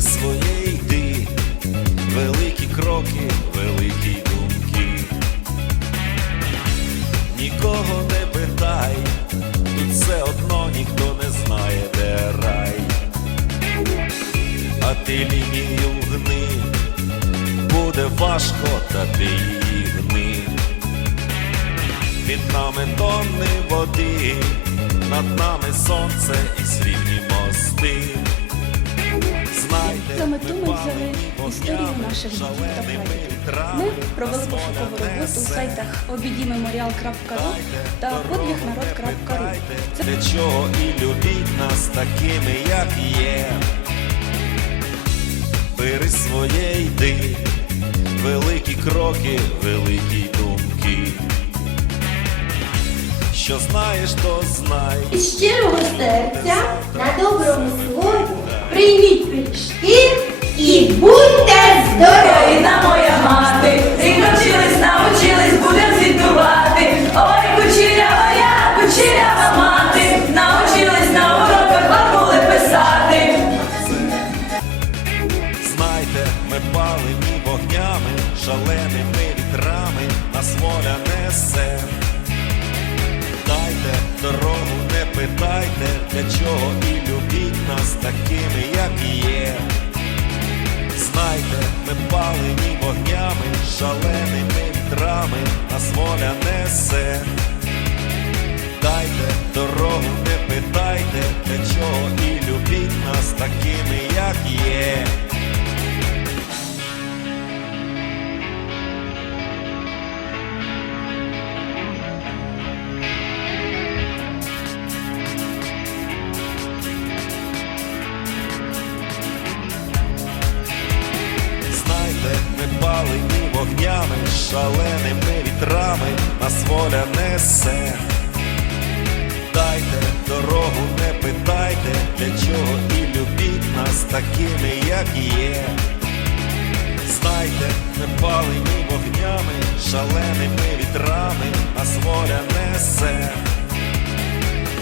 Своє йди, великі кроки, великі думки. Нікого не питай, тут все одно ніхто не знає, де рай. А ти лінію гни, буде важко, та ти її гни. Під нами тонни води, над нами сонце і срібні Взяли історію наших та шаленими Ми провели пошукову роботу у сайтах обідімеморіал.ру та подвігнарод.ру. Це Для чого і любіть нас такими, як є. Бери своє йди, великі кроки, великі думки. Що знаєш, то знай. Із щирого серця на доброму слові прийміть пиріжки і будьте здорові! Рідна моя мати, і навчились, научились, будем звітувати. Ой, кучерява я, кучерява мати, научились на уроках формули писати. Знайте, ми палені вогнями, шаленими вітрами, нас воля несе. Дайте дорогу, не питайте, для чого і любіть нас такими, як є. Знайте, ми палені вогнями, шаленими вітрами, нас воля несе. Ми палені вогнями, шаленими вітрами, нас воля несе. Дайте дорогу, не питайте, для чого і любіть нас такими, як є. Знайте, ми палені вогнями, шаленими вітрами, нас воля несе.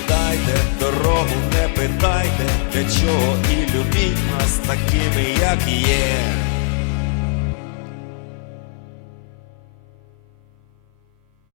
Дайте дорогу, не питайте, для чого і любіть нас такими, як є.